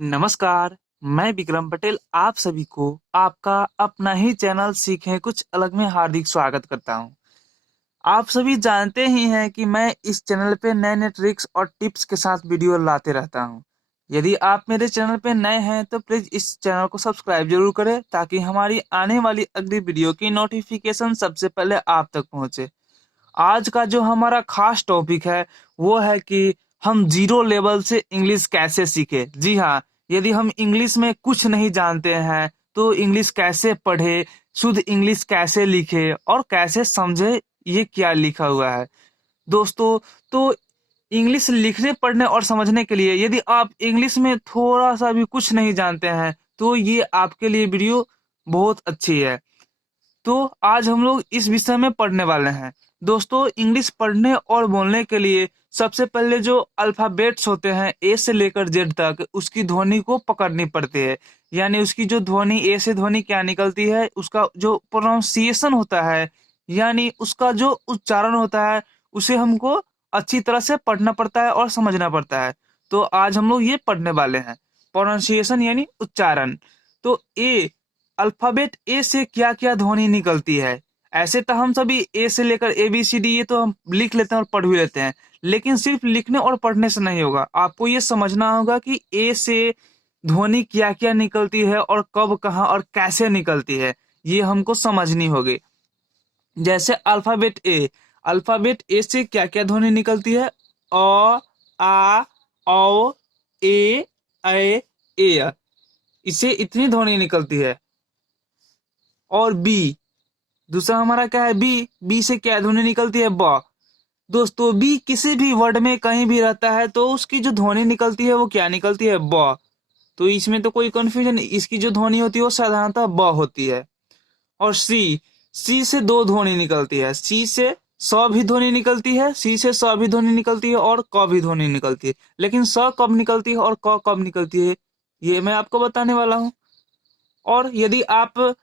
नमस्कार, मैं विक्रम पटेल आप सभी को आपका अपना ही चैनल सीखें कुछ अलग में हार्दिक स्वागत करता हूं। आप सभी जानते ही हैं कि मैं इस चैनल पे नए-नए ट्रिक्स और टिप्स के साथ वीडियो लाते रहता हूं। यदि आप मेरे चैनल पे नए हैं तो प्लीज़ इस चैनल को सब्सक्राइब ज़रूर करें ताकि हमारी आने वाली अगली वीडियो की नोटिफिकेशन सबसे पहले आप तक पहुंचे। आज का जो हमारा खास टॉपिक है वो है कि हम जीरो लेवल से इंग्लिश कैसे सीखें। जी हाँ, यदि हम इंग्लिश में कुछ नहीं जानते हैं तो इंग्लिश कैसे पढ़े, शुद्ध इंग्लिश कैसे लिखे और कैसे समझे ये क्या लिखा हुआ है। दोस्तों, तो इंग्लिश लिखने पढ़ने और समझने के लिए यदि आप इंग्लिश में थोड़ा सा भी कुछ नहीं जानते हैं तो ये आपके लिए वीडियो बहुत अच्छी है। तो आज हम लोग इस विषय में पढ़ने वाले हैं। दोस्तों, इंग्लिश पढ़ने और बोलने के लिए सबसे पहले जो अल्फाबेट्स होते हैं ए से लेकर जेड तक उसकी ध्वनि को पकड़नी पड़ती है। यानी उसकी जो ध्वनि ए से ध्वनि क्या निकलती है, उसका जो प्रोनाउंसिएशन होता है, यानी उसका जो उच्चारण होता है, उसे हमको अच्छी तरह से पढ़ना पड़ता है और समझना पड़ता है। तो आज हम लोग ये पढ़ने वाले हैं, प्रोनाउंसिएशन यानी उच्चारण। तो ए, अल्फाबेट ए से क्या-क्या ध्वनि निकलती है? ऐसे तो हम सभी ए से लेकर ABCD ये तो हम लिख लेते हैं और पढ़ भी लेते हैं। लेकिन सिर्फ लिखने और पढ़ने से नहीं होगा। आपको ये समझना होगा कि ए से ध्वनि क्या-क्या निकलती है और कब, कहाँ और कैसे निकलती है। ये हमको समझनी होगी। जैसे अल्फाबेट ए से क्या-क्या ध्वनि निकलती है? अ, आ, औ, ए, ऐ, ए। इससे इतनी ध्वनि निकलती है। और बी, दूसरा हमारा क्या है? बी। बी से क्या ध्वनि निकलती है? ब। दोस्तों, बी किसी भी वर्ड में कहीं भी रहता है तो उसकी जो ध्वनि निकलती है वो क्या निकलती है? ब। तो इसमें तो कोई कंफ्यूजन नहीं, इसकी जो ध्वनि होती है वो साधारणतः ब होती है। और सी, सी से दो ध्वनि निकलती है। सी से स भी ध्वनि निकलती है, सी से स भी ध्वनि निकलती है और क भी ध्वनि निकलती है। लेकिन स कब निकलती है और क कब निकलती है ये मैं आपको बताने वाला हूँ। और यदि आप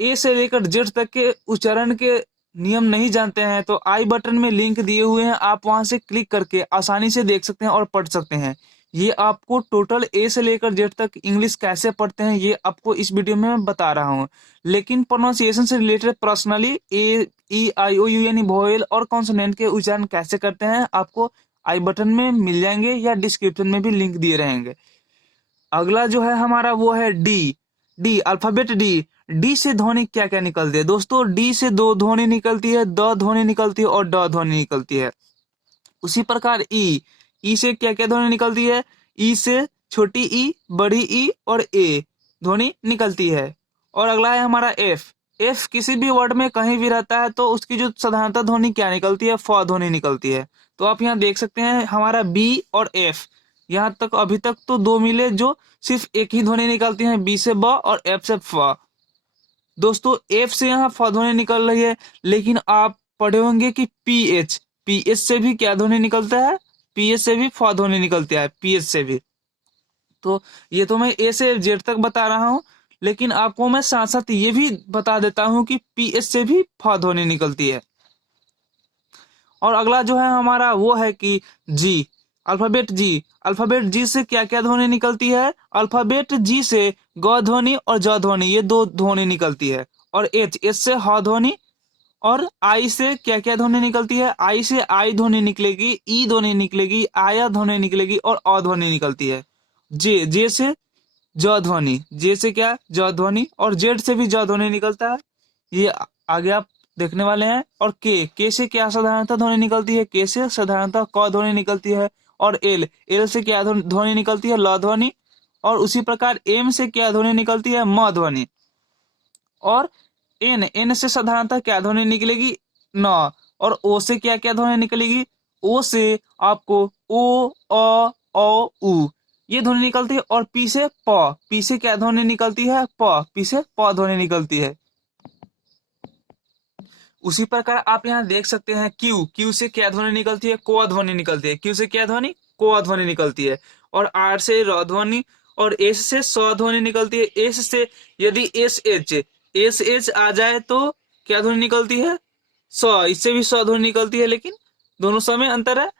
ए से लेकर जेड तक के उच्चारण के नियम नहीं जानते हैं तो आई बटन में लिंक दिए हुए हैं, आप वहां से क्लिक करके आसानी से देख सकते हैं और पढ़ सकते हैं। ये आपको टोटल ए से लेकर जेड तक इंग्लिश कैसे पढ़ते हैं ये आपको इस वीडियो में मैं बता रहा हूँ। लेकिन प्रोनाउंसिएशन से related personally A, E, I, O, U यानी वोवेल और कॉन्सोनेंट के उच्चारण कैसे करते हैं आपको आई बटन में मिल जाएंगे या डिस्क्रिप्शन में भी लिंक दिए रहेंगे। अगला जो है हमारा वो है D. D, alphabet D. D से ध्वनि क्या क्या निकलती है? दोस्तों, डी से दो ध्वनि निकलती है, द ध्वनि निकलती है और ड ध्वनि निकलती है। उसी प्रकार ई। ई से क्या क्या ध्वनि निकलती है? ई से छोटी ई, बड़ी ई और ए ध्वनि निकलती है। और अगला है हमारा एफ। एफ किसी भी वर्ड में कहीं भी रहता है तो उसकी जो साधारणतः ध्वनि क्या निकलती है? फ ध्वनि निकलती है। तो आप यहाँ देख सकते हैं हमारा बी और एफ, यहाँ तक अभी तक तो दो मिले जो सिर्फ एक ही ध्वनि निकलती है, बी से ब और एफ से फ। दोस्तों, एफ से यहाँ फ ध्वनि निकल रही है, लेकिन आप पढ़े होंगे कि पीएच, पीएच से भी क्या ध्वनि निकलता है? पीएच से भी फ ध्वनि निकलती है, पीएच से भी। तो ये तो मैं ए से जेड तक बता रहा हूँ, लेकिन आपको मैं साथ साथ ये भी बता देता हूँ कि पीएच से भी फ ध्वनि निकलती है। और अगला जो है हमारा वो है कि जी, अल्फाबेट जी। अल्फाबेट जी से क्या क्या ध्वनि निकलती है? अल्फाबेट जी से ग ध्वनि और ज ध्वनि ये दो ध्वनि निकलती है। और एच, एच से ह ध्वनि। और आई से क्या क्या ध्वनि निकलती है? आई से आई ध्वनि निकलेगी, ई ध्वनि निकलेगी, आया ध्वनि निकलेगी और अ ध्वनि निकलती है। जे, जे से ज ध्वनि, जे से क्या? ज ध्वनि। और जेड से भी ज ध्वनि निकलता है, ये आगे आप देखने वाले हैं। और के से क्या साधारणतः ध्वनि निकलती है? के से साधारणतः क ध्वनि निकलती है। और एल, एल से क्या ध्वनि निकलती है? ल ध्वनि। और उसी प्रकार एम से क्या ध्वनि निकलती है? म ध्वनि। और एन, एन से साधारणतः क्या ध्वनि निकलेगी? न। और ओ से क्या क्या ध्वनि निकलेगी? ओ से आपको ओ, अ, औ, उ ये ध्वनि निकलती है। और पी से प, पी से क्या ध्वनि निकलती है? प, पी से प ध्वनि निकलती है। उसी प्रकार आप यहाँ देख सकते हैं क्यू, क्यू से क्या ध्वनि निकलती है? को ध्वनि निकलती है। क्यू से क्या ध्वनि? को ध्वनि निकलती है। और आर से र ध्वनि। और एस से स ध्वनि निकलती है। एस से यदि एस एच आ जाए तो क्या ध्वनि निकलती है? स, इससे भी स ध्वनि निकलती है, लेकिन दोनों स में अंतर है।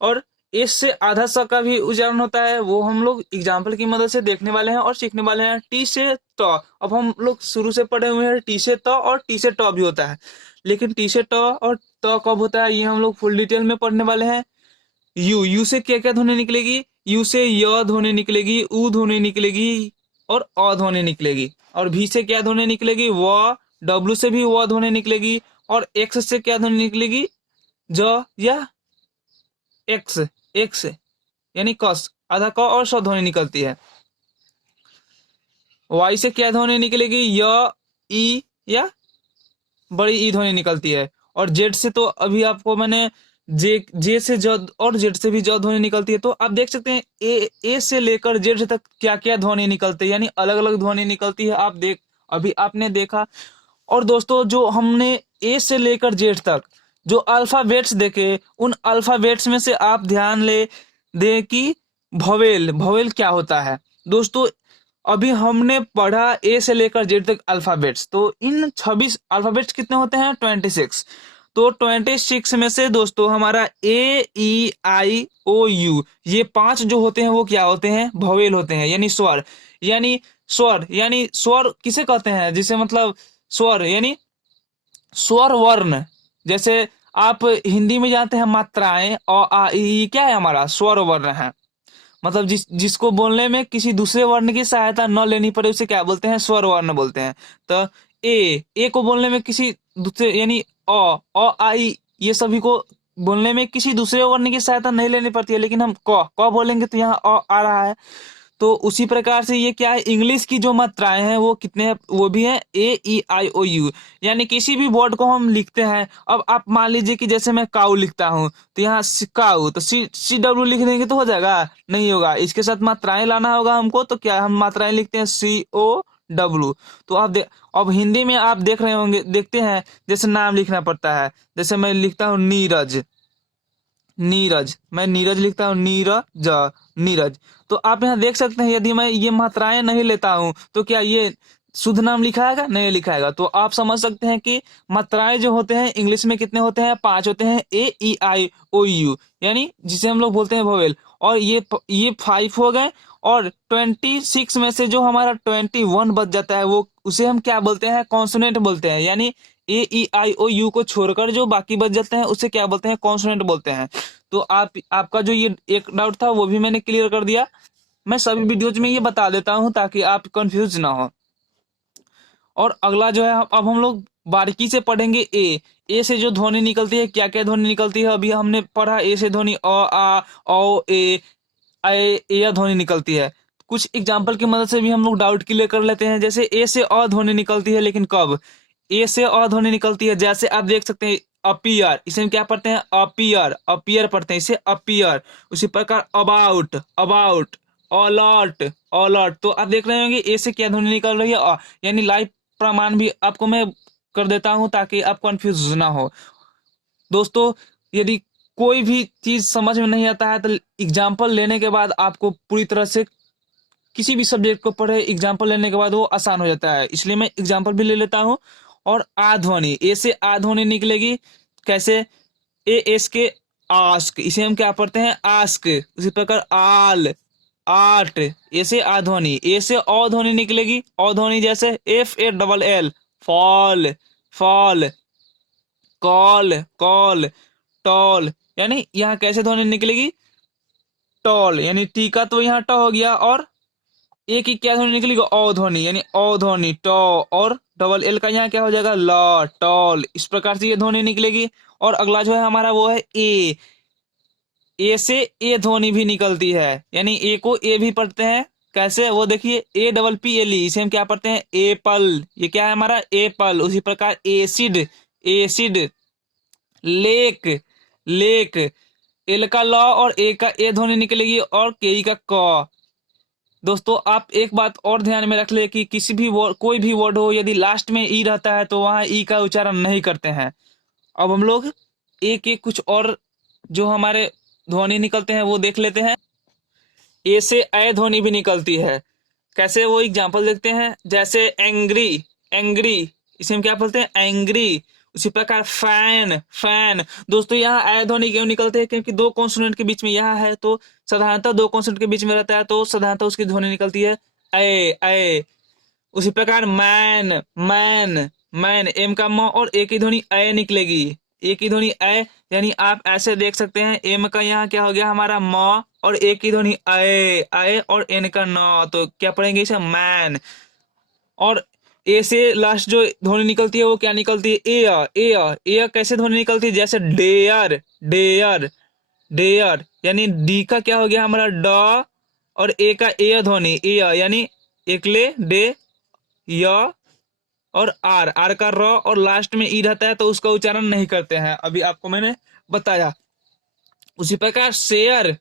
और एस से आधा स का भी उच्चारण होता है, वो हम लोग एग्जाम्पल की मदद से देखने वाले हैं और सीखने वाले हैं। टी से ट, अब हम लोग शुरू से पढ़े हुए हैं टी से त और टी से ट भी होता है, लेकिन टी से ट और त कब होता है ये हम लोग फुल डिटेल में पढ़ने वाले हैं। यू से क्या क्या ध्वनि निकलेगी? यू से य ध्वनि निकलेगी, उ ध्वनि निकलेगी और अ ध्वनि निकलेगी। और भी से क्या ध्वनि निकलेगी? व। डब्ल्यू से भी व ध्वनि निकलेगी। और एक्स से क्या ध्वनि निकलेगी? ज या एक्स। एक्स यानी कस, आधा क और स ध्वनि निकलती है। वाई से क्या ध्वनि निकलेगी? य, ई या बड़ी ई ध्वनि निकलती है। और जेड से तो अभी आपको मैंने जे से ज और जेड से भी ज ध्वनि निकलती है। तो आप देख सकते हैं ए से लेकर जेड तक क्या क्या ध्वनि निकलती है, यानी अलग अलग ध्वनि निकलती है। आप देख, अभी आपने देखा। और दोस्तों, जो हमने ए से लेकर जेड तक जो अल्फाबेट्स देखे, उन अल्फाबेट्स में से आप ध्यान ले दे कि भवेल, भवेल क्या होता है। दोस्तों, अभी हमने पढ़ा ए से लेकर जेड तक अल्फाबेट्स, तो इन 26 अल्फाबेट्स कितने होते हैं? 26। तो 26 में से दोस्तों हमारा ए, ई, आई, ओ, यू, ये 5 जो होते हैं वो क्या होते हैं? भवेल होते हैं, यानी स्वर। यानी यानी स्वर किसे कहते हैं? जिसे मतलब स्वर यानी स्वर वर्ण। जैसे आप हिंदी में जानते हैं मात्राएं, अ आ इ ई, क्या है? हमारा स्वर वर्ण है। मतलब जिसको बोलने में किसी दूसरे वर्ण की सहायता न लेनी पड़े उसे क्या बोलते हैं? स्वर वर्ण बोलते हैं। तो ए को बोलने में किसी दूसरे यानी आ ई, ये सभी को बोलने में किसी दूसरे वर्ण की सहायता नहीं लेनी पड़ती है, लेकिन हम क बोलेंगे तो यहाँ अ आ रहा है। तो उसी प्रकार से ये क्या है? इंग्लिश की जो मात्राएं हैं वो कितने हैं? वो भी है ए, ई, आई, ओ, यू। यानी किसी भी वर्ड को हम लिखते हैं। अब आप मान लीजिए कि जैसे मैं काऊ लिखता हूँ, तो यहाँ काऊ, तो सी डब्ल्यू लिख देंगे तो हो जाएगा? नहीं होगा, इसके साथ मात्राएं लाना होगा हमको। तो क्या हम मात्राएं लिखते हैं? सी ओ डब्ल्यू। तो अब हिंदी में आप देख रहे होंगे, देखते हैं जैसे नाम लिखना पड़ता है। जैसे मैं लिखता हूँ नीरज, नीरज, मैं नीरज लिखता हूँ, नीरज, नीरज। तो आप यहाँ देख सकते हैं, यदि मैं ये मात्राएं नहीं लेता हूं तो क्या ये शुद्ध नाम लिखाएगा? नहीं लिखाएगा। तो आप समझ सकते हैं कि मात्राएं जो होते हैं इंग्लिश में कितने होते हैं? 5 होते हैं। ए, ई, आई, ओ, यू, यानी जिसे हम लोग बोलते हैं वोवेल। और ये 5 हो गए। और 26 में से जो हमारा 21 बच जाता है, वो उसे हम क्या बोलते हैं? कॉन्सोनेंट बोलते हैं। यानी ए, ई, आई, ओ, यू को छोड़कर जो बाकी बच जाते हैं उसे क्या बोलते हैं? कॉन्सोनेंट बोलते हैं। तो आपका जो ये एक डाउट था वो भी मैंने क्लियर कर दिया। मैं सभी वीडियोज में ये बता देता हूं ताकि आप कंफ्यूज ना हो। और अगला जो है, अब हम लोग बारीकी से पढ़ेंगे ए से जो ध्वनि निकलती है, क्या क्या ध्वनि निकलती है। अभी हमने पढ़ा ए से ध्वनि अ, आ, औ, ए, यह ध्वनि निकलती है। कुछ एग्जाम्पल की मदद से भी हम लोग डाउट क्लियर कर लेते हैं। जैसे ए से अ ध्वनि निकलती है, लेकिन कब? ए से अ ध्वनि निकलती है, जैसे आप देख सकते हैं अपीयर, इसे हम क्या पढ़ते हैं? अपीयर, अपीयर पढ़ते हैं इसे, अपीयर। उसी प्रकार अबाउट, अबाउट, अलर्ट, अलर्ट। तो आप देख रहे होंगे ए से क्या ध्वनि निकल रही है? यानी लाइव प्रमाण भी आपको मैं कर देता हूं ताकि आप कंफ्यूज ना हो। दोस्तों, यदि कोई भी चीज समझ में नहीं आता है तो एग्जाम्पल लेने के बाद आपको पूरी तरह से किसी भी सब्जेक्ट को पढ़े एग्जाम्पल लेने के बाद वो आसान हो जाता है। इसलिए मैं एग्जाम्पल भी ले लेता हूँ। और आ ध्वनि, ए से आ ध्वनि निकलेगी, कैसे? ए एस के आस्क, इसे हम क्या पढ़ते हैं? आस्क। उसी प्रकार आल, आर्ट, ए से आ ध्वनि। ए से अ ध्वनि निकलेगी, अ ध्वनि, जैसे F A double L, fall, fall, call, call, tall. यानी यहाँ कैसे ध्वनि निकलेगी? टॉल, यानी टी का तो यहाँ ट हो गया। और ए की क्या ध्वनि निकलेगी? ओ ध्वनि, यानी ओ ध्वनि, टॉ। और डबल एल का यहाँ क्या हो जाएगा? ल, टॉल। इस प्रकार से ये ध्वनि निकलेगी। और अगला जो है हमारा वो है ए से ए ध्वनि भी निकलती है, यानी ए को ए भी पढ़ते हैं। कैसे? वो देखिए, A double P L E, इसे हम क्या पढ़ते हैं? एपल। ये क्या है हमारा? एपल। उसी प्रकार acid, acid, lake, lake. L का ल और ए का ए ध्वनि निकलेगी, और के ई का क। दोस्तों, आप एक बात और ध्यान में रख ले कि किसी भी वर्ड, कोई भी वर्ड हो, यदि लास्ट में ई रहता है तो वहां ई का उच्चारण नहीं करते हैं। अब हम लोग ए के कुछ और जो हमारे ध्वनि निकलते हैं वो देख लेते हैं। ए से ए ध्वनि भी निकलती है। कैसे? वो एग्जाम्पल देखते हैं। जैसे एंग्री, एंग्री, इसे हम क्या बोलते हैं? एंग्री। उसी प्रकार फैन, फैन। दोस्तों यहाँ ऐ ध्वनि क्यों निकलते हैं? क्योंकि दो कॉन्सोनेंट के बीच में यहाँ है, तो साधारणतः दो कॉन्सोनेंट के बीच में रहता है, तो साधारणतः उसकी ध्वनि निकलती है ऐ, ऐ। उसी प्रकार मैन, मैन, मैन, एम का म और ए की ध्वनि ऐ निकलेगी, ए की ध्वनि ऐ। यानी आप ऐसे देख सकते हैं, एम का यहाँ क्या हो गया हमारा म, और ए की ध्वनि ऐ, ऐ, और एन का न, तो क्या पढ़ेंगे इसे? मैन। और ए से लास्ट जो ध्वनि निकलती है वो क्या निकलती है? Air, air, air. कैसे ध्वनि निकलती है? जैसे डेयर, डेयर, डेयर। यानी डी का क्या हो गया हमारा? ड, और ए का एयर ध्वनि, एयर, यानी एकले डे, य, और आर, आर का र, और लास्ट में ई रहता है तो उसका उच्चारण नहीं करते हैं, अभी आपको मैंने बताया। उसी प्रकार शेयर,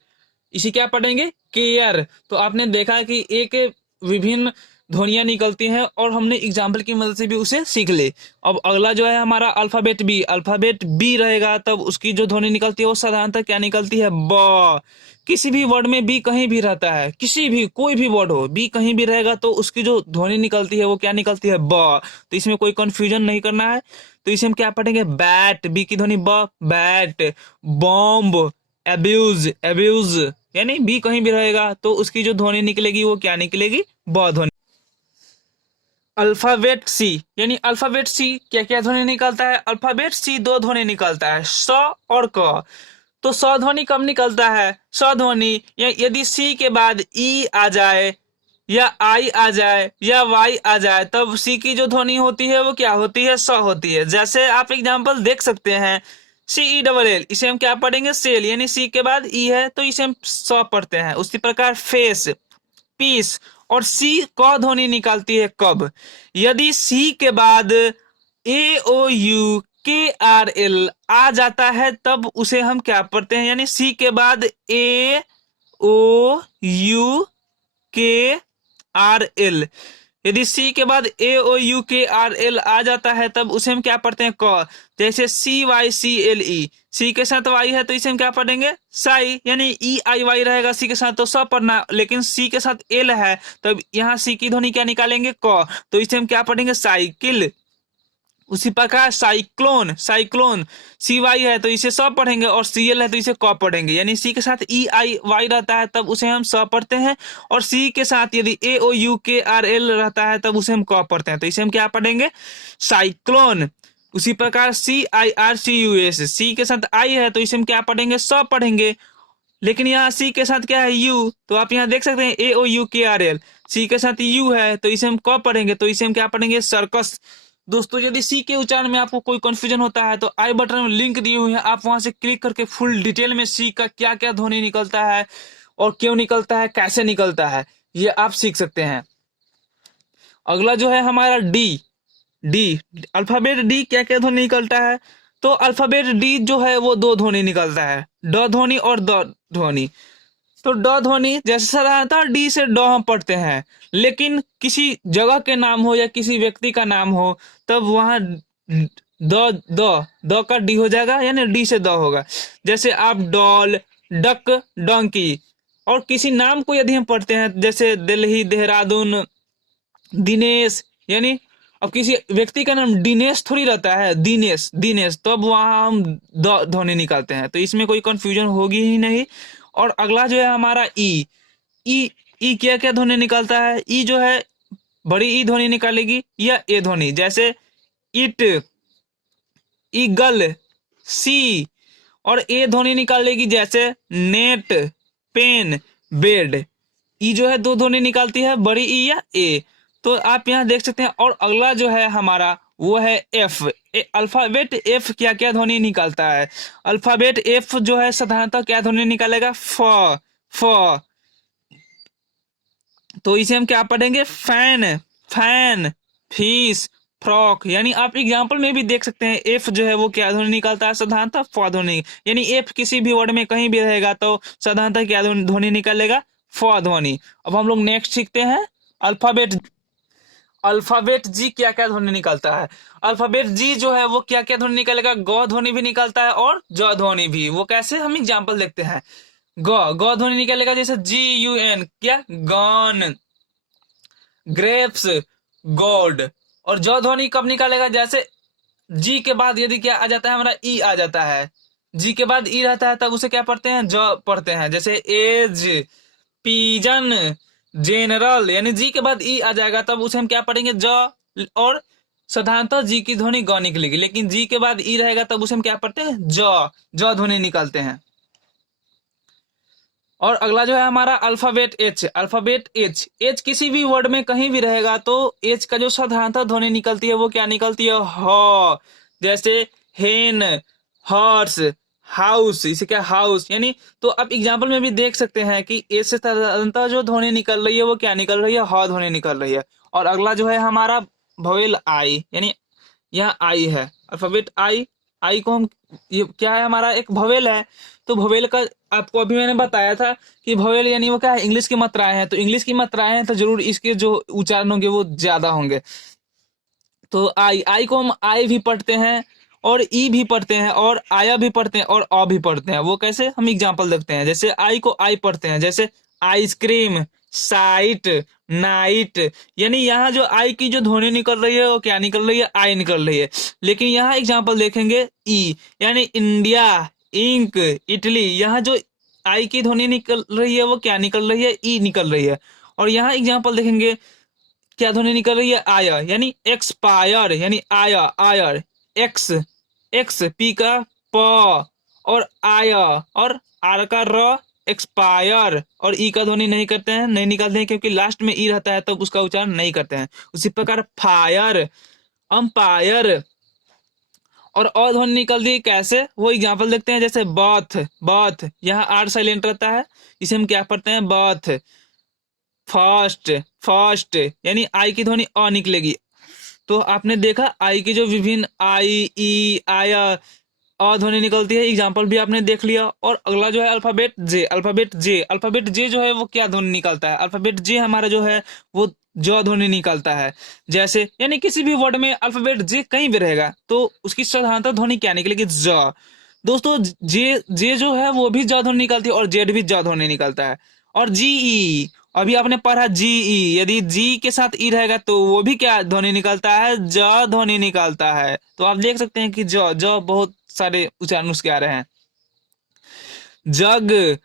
इसी क्या पढ़ेंगे? केयर। तो आपने देखा कि एक विभिन्न ध्वनियां निकलती हैं और हमने एग्जाम्पल की मदद से भी उसे सीख ले। अब अगला जो है हमारा अल्फाबेट बी, अल्फाबेट बी रहेगा, तब उसकी जो ध्वनि निकलती है वो साधारणतः क्या निकलती है? ब। किसी भी वर्ड में बी कहीं भी रहता है, किसी भी कोई भी वर्ड हो, बी कहीं भी रहेगा तो उसकी जो ध्वनि निकलती है वो क्या निकलती है? ब। तो इसमें कोई कंफ्यूजन नहीं करना है। तो इसे हम क्या पढ़ेंगे? बैट, बी की ध्वनि ब, बैट। बॉम्ब, एब्यूज, एब्यूज, यानी बी कहीं भी रहेगा तो उसकी जो ध्वनि निकलेगी वो क्या निकलेगी? ब ध्वनि। अल्फाबेट सी, यानी अल्फाबेट सी क्या क्या ध्वनि निकलता है? अल्फाबेट सी दो ध्वनि निकलता है, स और क। तो स ध्वनि कब निकलता है? स ध्वनि यदि सी के बाद ई आ जाए, या आई आ जाए, या वाई आ जाए, तब सी की जो ध्वनि होती है वो क्या होती है? स होती है। जैसे आप एग्जांपल देख सकते हैं, सी ई डबल एल, इसे हम क्या पढ़ेंगे? सेल, यानी सी के बाद ई है तो इसे हम स पढ़ते हैं। उसी प्रकार फेस, पीस, और सी क ध्वनि निकालती है कब? यदि सी के बाद ए ओ यू के आर एल आ जाता है तब उसे हम क्या पढ़ते हैं? यानी सी के बाद ए ओ यू के आर एल, यदि सी के बाद ए ओ यू के आर एल आ जाता है तब उसे हम क्या पढ़ते हैं? क। जैसे सी वाई सी एल ई, सी के साथ वाई है तो इसे हम क्या पढ़ेंगे? साई, यानी ई आई वाई रहेगा सी के साथ तो स पढ़ना, लेकिन सी के साथ एल है तब यहाँ सी की ध्वनि क्या निकालेंगे? क। तो इसे हम क्या पढ़ेंगे? साइकिल। उसी प्रकार साइक्लोन, साइक्लोन, सी वाई है तो इसे स पढ़ेंगे, और सी एल है तो इसे क पढ़ेंगे, यानी सी के साथ ई आई वाई रहता है तब उसे हम स पढ़ते हैं, और सी के साथ यदि ए ओ यू के आर एल रहता है तब उसे हम क पढ़ते हैं, तो इसे हम क्या पढ़ेंगे? साइक्लोन। उसी प्रकार C I R C U S, C के साथ आई है तो इसे हम क्या पढ़ेंगे? स पढ़ेंगे, लेकिन यहाँ सी के साथ क्या है? यू, तो आप यहाँ देख सकते हैं ए ओ यू के आर एल, सी के साथ यू है तो इसे हम क पढ़ेंगे, तो इसे हम क्या पढ़ेंगे? सर्कस। दोस्तों यदि सी के उच्चारण में आपको कोई कंफ्यूजन होता है तो आई बटन में लिंक दिए हुए हैं, आप वहां से क्लिक करके फुल डिटेल में सी का क्या क्या ध्वनि निकलता है और क्यों निकलता है, कैसे निकलता है, ये आप सीख सकते हैं। अगला जो है हमारा डी, डी, अल्फाबेट डी क्या क्या ध्वनि निकलता है? तो अल्फाबेट डी जो है वो दो ध्वनि निकलता है, ड ध्वनि और द ध्वनि। तो ड ध्वनि जैसे साधारणतः डी से ड हम पढ़ते हैं, लेकिन किसी जगह के नाम हो या किसी व्यक्ति का नाम हो तब वहां द का डी हो जाएगा, यानी डी से द होगा। जैसे आप डॉल, डक, डोंकी, और किसी नाम को यदि हम पढ़ते हैं जैसे दिल्ली, देहरादून, दिनेश, यानी अब किसी व्यक्ति का नाम दिनेश थोड़ी रहता है, दिनेश, दिनेश, तो अब वहां हम द ध्वनि निकालते हैं, तो इसमें कोई कंफ्यूजन होगी ही नहीं। और अगला जो है हमारा ई, ई, ई क्या क्या ध्वनि निकालता है? ई जो है बड़ी ई ध्वनि निकालेगी या ए ध्वनि, जैसे इट, ईगल, सी, और ए ध्वनि निकालेगी जैसे नेट, पेन, बेड। ई जो है दो ध्वनि निकालती है, बड़ी ई या ए, तो आप यहाँ देख सकते हैं। और अगला जो है हमारा वो है एफ, अल्फाबेट एफ क्या क्या ध्वनि निकालता है? अल्फाबेट एफ जो है साधारणतः क्या ध्वनि निकालेगा? फ, फ। तो इसे हम क्या पढ़ेंगे? फैन, फैन, फीस, फ्रॉक, यानी आप एग्जाम्पल में भी देख सकते हैं एफ जो है वो क्या ध्वनि निकालता है? साधारणतः फ ध्वनि, यानी एफ किसी भी वर्ड में कहीं भी रहेगा तो साधारणतः क्या ध्वनि निकालेगा? फ ध्वनि। अब हम लोग नेक्स्ट सीखते हैं अल्फाबेट, अल्फाबेट जी क्या क्या ध्वनि निकालता है? अल्फाबेट जी जो है वो क्या क्या ध्वनि निकालेगा? ग ध्वनि भी निकालता है और ज ध्वनि भी। वो कैसे, हम एग्जाम्पल देखते हैं। ग ध्वनि निकालेगा जैसे जी यू एन, क्या? Gun, grapes, God. और ज ध्वनि कब निकालेगा? जैसे जी के बाद यदि क्या आ जाता है हमारा ई आ जाता है, जी के बाद ई रहता है तब उसे क्या पढ़ते हैं, ज पढ़ते हैं। जैसे एज, पीजन, जेनरल, यानी जी के बाद ई आ जाएगा तब उसे हम क्या पढ़ेंगे, ज। और साधारणतः जी की ध्वनि ग निकलेगी, लेकिन जी के बाद ई रहेगा तब उसे हम क्या पढ़ते हैं, ज ध्वनि निकालते हैं। और अगला जो है हमारा alphabet H, alphabet H, H किसी भी वर्ड में कहीं भी रहेगा तो एच का जो साधारणतः ध्वनि निकलती है वो क्या निकलती है, ह। जैसे हेन, हॉर्स, हाउस, इसे क्या हाउस, यानी तो आप एग्जाम्पल में भी देख सकते हैं कि एच से साधारणतः जो ध्वनि निकल रही है वो क्या निकल रही है, ह ध्वनि निकल रही है। और अगला जो है हमारा भवेल आई, यानी यहाँ आई है, अल्फाबेट आई, आई को हम, ये क्या है हमारा एक भवेल है। तो भवेल का आपको अभी मैंने बताया था कि भवेल यानी वो क्या है, इंग्लिश की मात्राएं हैं, तो इंग्लिश की मात्राएं हैं तो जरूर इसके जो उच्चारण होंगे वो ज्यादा होंगे। तो आई, आई को हम आई भी पढ़ते हैं और ई भी पढ़ते हैं और आया भी पढ़ते हैं और अ भी पढ़ते हैं। वो कैसे, हम एग्जांपल देखते हैं। जैसे आई को आई पढ़ते हैं, जैसे आइसक्रीम, साइट, नाइट, यानी यहाँ जो आई की जो ध्वनि निकल रही है वो क्या निकल रही है, आई निकल रही है। लेकिन यहाँ एग्जांपल देखेंगे ई, यानी इंडिया, इंक, इटली, यहाँ जो आई की ध्वनि निकल रही है वो क्या निकल रही है, ई निकल रही है। और यहाँ एग्जांपल देखेंगे क्या ध्वनि निकल रही है, आया, यानी एक्सपायर, यानी आया, आयर, एक्स, एक्स, पी का प, और आया, और आर का र, एक्सपायर। और ई का ध्वनि नहीं करते हैं, नहीं निकालते हैं, क्योंकि लास्ट में ई रहता है तो उसका उच्चारण नहीं करते हैं। उसी प्रकार फायर, अंपायर, और अ ध्वनि निकल दी कैसे, वो एग्जाम्पल देखते हैं। जैसे बथ, बथ, यहाँ आर साइलेंट रहता है, इसे हम क्या पढ़ते हैं, बथ। फर्स्ट, फर्स्ट, यानी आई की ध्वनि अ निकलेगी। तो आपने देखा आई की जो विभिन्न आई, ई, आया, अ ध्वनि निकलती है, एग्जाम्पल भी आपने देख लिया। और अगला जो है अल्फाबेट जे, अल्फाबेट जे, अल्फाबेट जे जो है वो क्या ध्वनि निकालता है, अल्फाबेट जे हमारा जो है वो ज ध्वनि निकालता है। जैसे यानी किसी भी वर्ड में अल्फाबेट जे कहीं भी रहेगा तो उसकी साधारणतः ध्वनि क्या निकलेगी, ज। दोस्तों जे, जे जो है वो भी ज ध्वनि निकालती है और जेड भी ज ध्वनि निकालता है। और जीई, अभी आपने पढ़ा जीई, यदि जी के साथ ई रहेगा तो वो भी क्या ध्वनि निकालता है, ज ध्वनि निकालता है। तो आप देख सकते हैं कि ज बहुत सारे उच्चारण उसके आ रहे हैं। जग,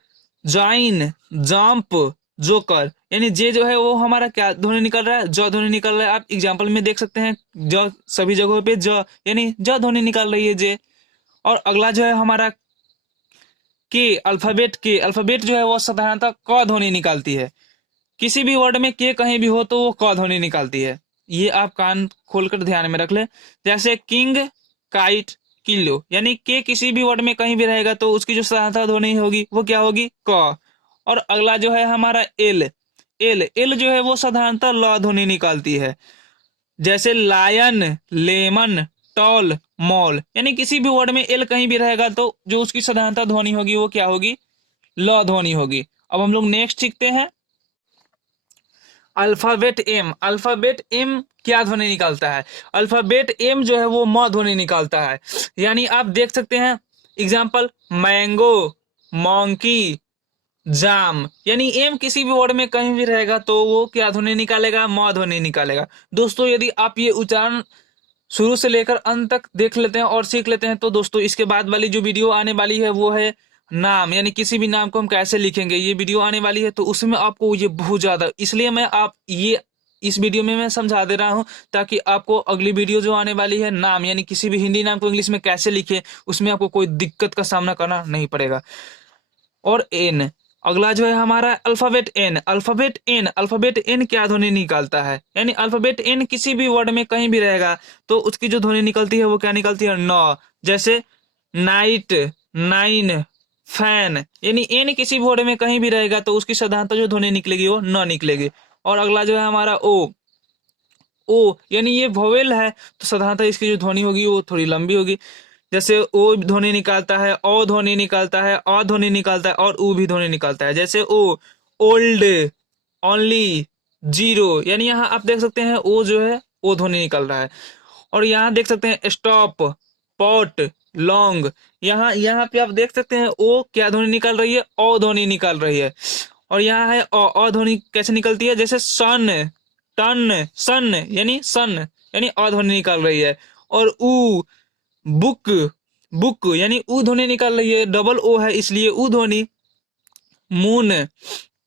जॉइन, जंप, जोकर, यानी जे जो है वो हमारा क्या ध्वनि निकल रहा है, ज ध्वनि निकल रहा है। आप एग्जाम्पल में देख सकते हैं, ज सभी जगहों पे ज, यानी ज ध्वनि निकाल रही है जे। और अगला जो है हमारा के, अल्फाबेट के, अल्फाबेट जो है वो साधारणतः क ध्वनि निकालती है। किसी भी वर्ड में के कहीं भी हो तो वो क ध्वनि निकालती है। ये आप कान खोलकर ध्यान में रख ले। जैसे किंग, काइट, किलो, यानी के किसी भी वर्ड में कहीं भी रहेगा तो उसकी जो साधारणतः ध्वनि होगी वो क्या होगी, क। और अगला जो है हमारा एल, एल, एल जो है वो साधारणतः ल ध्वनि निकालती है। जैसे लायन, लेमन, टॉल, मॉल, यानी किसी भी वर्ड में एल कहीं भी रहेगा तो जो उसकी साधारणतः ध्वनि होगी वो क्या होगी, ल ध्वनि होगी। अब हम लोग नेक्स्ट सीखते हैं अल्फाबेट एम, अल्फाबेट एम क्या ध्वनि निकालता है, अल्फाबेट एम जो है वो म ध्वनि निकालता है। यानी आप देख सकते हैं एग्जाम्पल, मैंगो, मॉन्की, जाम, यानी एम किसी भी वर्ड में कहीं भी रहेगा तो वो क्या ध्वनि निकालेगा, म ध्वनि निकालेगा। दोस्तों यदि आप ये उच्चारण शुरू से लेकर अंत तक देख लेते हैं और सीख लेते हैं तो दोस्तों इसके बाद वाली जो वीडियो आने वाली है वो है नाम, यानी किसी भी नाम को हम कैसे लिखेंगे, ये वीडियो आने वाली है। तो उसमें आपको ये बहुत ज्यादा, इसलिए मैं आप ये इस वीडियो में मैं समझा दे रहा हूं ताकि आपको अगली वीडियो जो आने वाली है नाम, यानी किसी भी हिंदी नाम को इंग्लिश में कैसे लिखे, उसमें आपको कोई दिक्कत का सामना करना नहीं पड़ेगा। और एन, अगला जो है हमारा alphabet N, alphabet N, alphabet N क्या ध्वनि निकालता है, यानी अल्फाबेट एन किसी भी वर्ड में कहीं भी रहेगा तो उसकी जो ध्वनि निकलती है वो क्या निकलती है, न। जैसे नाइट, नाइन, फैन, यानी एन किसी भी वर्ड में कहीं भी रहेगा तो उसकी साधारणतः जो ध्वनि निकलेगी वो न निकलेगी। और अगला जो है हमारा ओ, ओ यानी ये वोवेल है तो साधारणतः इसकी जो ध्वनि होगी वो थोड़ी लंबी होगी। जैसे ओ ध्वनि निकालता है, ओ ध्वनि निकालता है, अ ध्वनि निकालता है और ऊ भी ध्वनि निकालता है। जैसे ओ, ओल्ड, ओनली, जीरो, यानी यहाँ आप देख सकते हैं ओ जो है ओ ध्वनि निकल रहा है। और यहाँ देख सकते हैं स्टॉप, पॉट, लॉन्ग, यहाँ यहाँ पे आप देख सकते हैं ओ क्या ध्वनि निकल रही है, ओ ध्वनि निकल रही है। और यहाँ है अ ध्वनि कैसे निकलती है, जैसे सन, टन, सन, यानी सन, यानी अ ध्वनि निकल रही है। और ऊ, बुक, बुक यानी ऊ ध्वनि निकल रही है, डबल ओ है इसलिए ऊ ध्वनि। मून,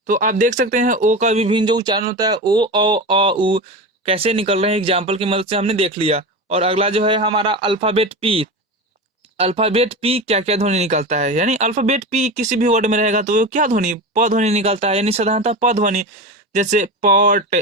तो आप देख सकते हैं ओ का विभिन्न जो उच्चारण होता है, ओ, उ कैसे निकल रहे हैं, एग्जाम्पल की मदद से हमने देख लिया। और अगला जो है हमारा अल्फाबेट पी। अल्फाबेट पी क्या क्या ध्वनि निकलता है, यानी अल्फाबेट पी किसी भी वर्ड में रहेगा तो वो क्या ध्वनि, प ध्वनि निकलता है, यानी साधारणतः प ध्वनि। जैसे पॉट,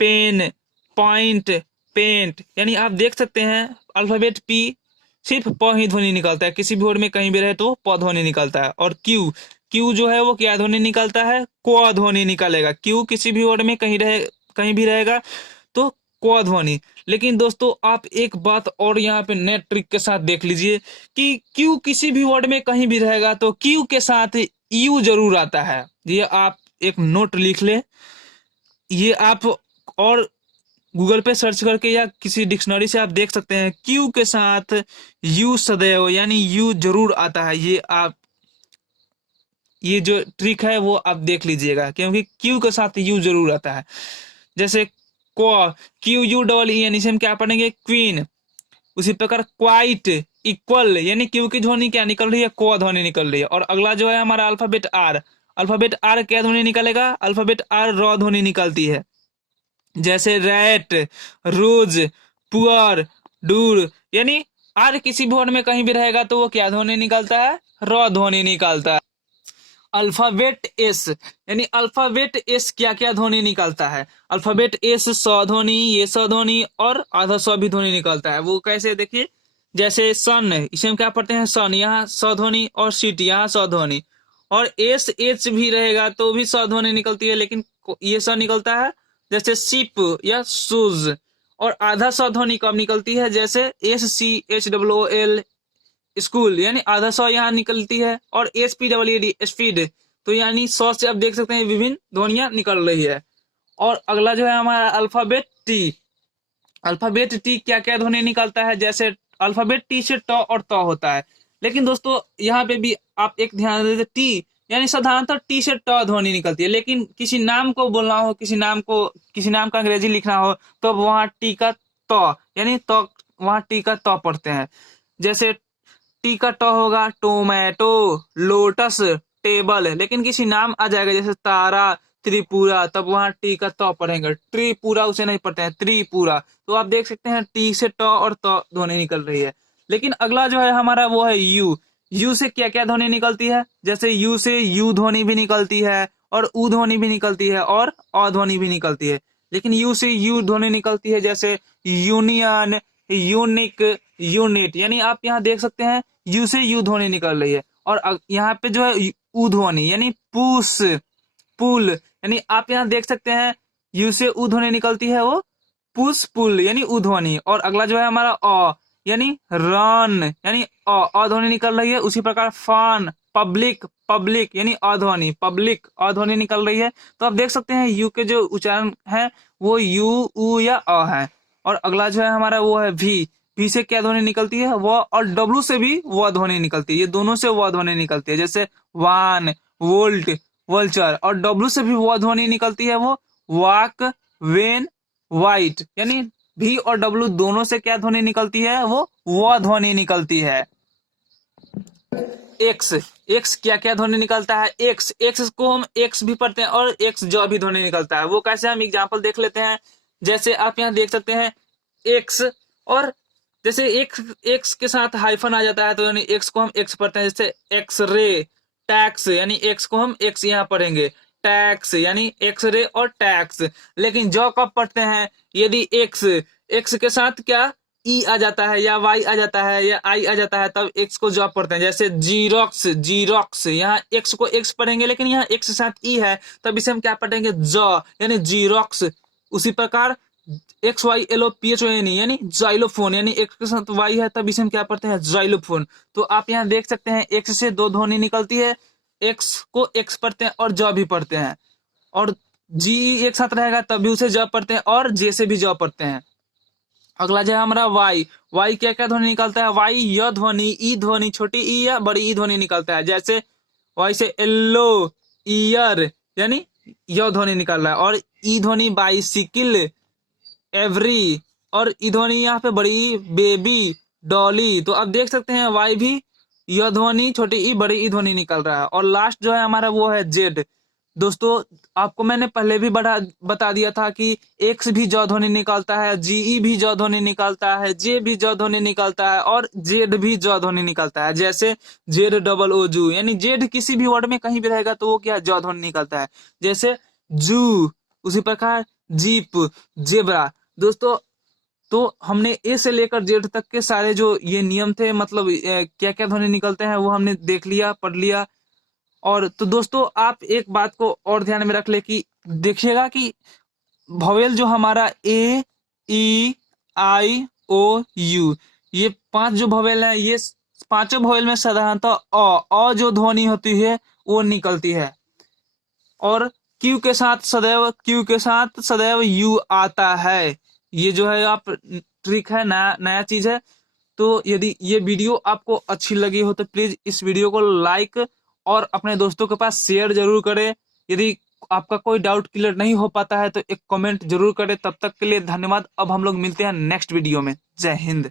पेन, पॉइंट, पेंट, यानी आप देख सकते हैं अल्फाबेट पी सिर्फ प ही ध्वनि निकलता है, किसी भी वर्ड में कहीं भी रहे तो प ध्वनि निकलता है। और क्यू, क्यू जो है वो क्या ध्वनि निकलता है, क्व ध्वनि निकलेगा। क्यू किसी भी वर्ड में कहीं भी रहेगा तो क्व ध्वनि। लेकिन दोस्तों आप एक बात और यहाँ पे नेट ट्रिक के साथ देख लीजिए कि क्यू किसी भी वर्ड में कहीं भी रहेगा तो क्यू के साथ यू जरूर आता है। ये आप एक नोट लिख ले, ये आप और गूगल पे सर्च करके या किसी डिक्शनरी से आप देख सकते हैं, क्यू के साथ यू सदैव यानी यू जरूर आता है। ये जो ट्रिक है वो आप देख लीजिएगा, क्योंकि क्यू के साथ यू जरूर आता है। जैसे क्यू यू डबल ई, यानी इसे हम क्या पढ़ेंगे, क्वीन। उसी प्रकार क्वाइट, इक्वल, यानी क्यू की ध्वनि क्या निकल रही है, क्व ध्वनि निकल रही है। और अगला जो है हमारा अल्फाबेट आर। अल्फाबेट आर क्या ध्वनि निकलेगा, अल्फाबेट आर र ध्वनि निकलती है। जैसे रैट, रोज, पुअर, डूर, यानी आर किसी भी वर्ड में कहीं भी रहेगा तो वो क्या ध्वनि निकलता है, र ध्वनि निकलता है। अल्फाबेट एस, यानी अल्फाबेट एस क्या क्या ध्वनि निकलता है, अल्फाबेट एस स ध्वनि, ये स ध्वनि और आधा स भी ध्वनि निकलता है। वो कैसे, देखिए जैसे सन, इसे हम क्या पढ़ते हैं सन, यहाँ स ध्वनि, और सीट यहाँ स ध्वनि। और एस एच भी रहेगा तो भी स ध्वनि निकलती है, लेकिन ये स निकलता है। जैसे शिप या शूज। और आधा स ध्वनि कब निकलती है, जैसे S C H W O L, school, यानी आधा सौ यहाँ निकलती है। और S P W D, speed, तो यानी सौ से आप देख सकते हैं विभिन्न ध्वनियां निकल रही है। और अगला जो है हमारा अल्फाबेट टी। अल्फाबेट टी क्या क्या ध्वनि निकलता है, जैसे अल्फाबेट टी से ट और त होता है। लेकिन दोस्तों यहाँ पे भी आप एक ध्यान देते, टी यानी साधारणतः टी से ट ध्वनि निकलती है, लेकिन किसी नाम को बोलना हो, किसी नाम का अंग्रेजी लिखना हो तो वहाँ टी का त, यानी तो वहाँ टी का त पढ़ते हैं। जैसे टी का ट होगा टोमेटो, लोटस, टेबल, लेकिन किसी नाम आ जाएगा जैसे तारा, त्रिपुरा, तब वहां टी का त पढ़ेंगे, त्रिपुरा उसे नहीं पढ़ते हैं, त्रिपुरा। तो आप देख सकते हैं टी से ट और त ध्वनि निकल रही है। लेकिन अगला जो है हमारा वो है यू। यू से क्या क्या ध्वनि निकलती है, जैसे यू से यू ध्वनि भी निकलती है, और उ ध्वनि भी निकलती है, और अ ध्वनि भी निकलती है। लेकिन यू से यू ध्वनि निकलती है, जैसे यूनियन, यूनिक, यूनिट, यानी आप यहाँ देख सकते हैं यू से यू ध्वनि निकल रही है। और यहाँ पे जो है उ ध्वनि, यानी पुश, पुल, यानी आप यहाँ देख सकते हैं यू से उ ध्वनि निकलती है, वो पुश पुल यानी उ ध्वनि। और अगला जो है हमारा यानी रन, यानी ध्वनि निकल रही है। उसी प्रकार फन, पब्लिक, पब्लिक यानी अध्वनि, पब्लिक अध्वनि निकल रही है। तो आप देख सकते हैं यू के जो उच्चारण है वो यू, उ या अ है। और अगला जो है हमारा वो है भी से क्या ध्वनि निकलती है, वह, और डब्लू से भी वह ध्वनि निकलती है, ये दोनों से वह ध्वनि निकलती है। जैसे वान, वोल्ट, वल्चर, और डब्लू से भी वह ध्वनि निकलती है, वो वाक, वेन, वाइट, यानी भी और डब्लू दोनों से क्या ध्वनि निकलती है, वो वह ध्वनि निकलती है। एक्स, एक्स क्या क्या ध्वनि निकलता है, एक्स, एक्स को हम एक्स भी पढ़ते हैं, और एक्स जो भी ध्वनि निकलता है वो कैसे, हम एग्जांपल देख लेते हैं। जैसे आप यहाँ देख सकते हैं एक्स, और जैसे एक्स, एक्स के साथ हाइफन आ जाता है तो यानी एक्स को हम एक्स पढ़ते हैं। जैसे एक्स रे, टैक्स, यानी एक्स को हम एक्स यहाँ पढ़ेंगे, टैक्स यानी एक्स रे और टैक्स। लेकिन जो कब पढ़ते हैं, यदि एक्स, एक्स के साथ क्या ई आ जाता है, या वाई आ जाता है, या आई आ जाता है, तब एक्स को जॉब पढ़ते हैं। जैसे जीरोक्स, जीरोक्स, यहाँ एक्स को एक्स पढ़ेंगे, लेकिन यहाँ एक्स के साथ ई है, तब इसे हम क्या पढ़ेंगे, ज, यानी जीरोक्स। उसी प्रकार X Y L O P H O N, यानी जाइलोफोन, यानी एक्स के साथ वाई है तब इसे हम क्या पढ़ते हैं, जाइलोफोन। तो आप यहाँ देख सकते हैं एक्स से दो ध्वनि निकलती है, एक्स को एक्स पढ़ते हैं और ज भी पढ़ते हैं, और जी एक साथ रहेगा तब भी उसे ज पढ़ते हैं, और जे से भी ज पढ़ते हैं। अगला जो है हमारा वाई। वाई क्या क्या ध्वनि निकलता है, वाई य ध्वनि, ई ध्वनि, छोटी ई या बड़ी ई ध्वनि निकलता है। जैसे वाई से येलो, ईयर, यानी य ध्वनि निकल रहा है। और ई ध्वनि बाइसिकल, एवरी, और ई ध्वनि यहाँ पे बड़ी, बेबी, डॉली। तो अब देख सकते हैं वाई भी यह ध्वनि, छोटी ई बड़ी ई ध्वनि निकल रहा है। और लास्ट जो है हमारा वो है जेड। दोस्तों आपको मैंने पहले भी बता दिया था कि एक्स भी ज ध्वनि निकालता है, जीई भी ज ध्वनि निकालता है, जे भी ज ध्वनि निकालता है और जेड भी ज ध्वनि निकालता है। जैसे जेड डबल ओ जू, यानी जेड किसी भी वर्ड में कहीं भी रहेगा तो वो क्या ज ध्वनि निकालता है। जैसे जू, उसी प्रकार जीप, जेब्रा। दोस्तों तो हमने ए से लेकर जेड तक के सारे जो ये नियम थे, मतलब क्या क्या ध्वनि निकलते हैं वो हमने देख लिया, पढ़ लिया। और तो दोस्तों आप एक बात को और ध्यान में रख ले कि देखिएगा कि वोवेल जो हमारा ए, ई, आई, ओ, यू, ये 5 जो वोवेल है, ये पांचों वोवेल में साधारणतः अ जो ध्वनि होती है वो निकलती है। और क्यू के साथ सदैव यू आता है। ये जो है आप ट्रिक है, नया नया चीज है। तो यदि ये वीडियो आपको अच्छी लगी हो तो प्लीज इस वीडियो को लाइक और अपने दोस्तों के पास शेयर जरूर करें। यदि आपका कोई डाउट क्लियर नहीं हो पाता है तो एक कमेंट जरूर करें। तब तक के लिए धन्यवाद। अब हम लोग मिलते हैं नेक्स्ट वीडियो में। जय हिंद।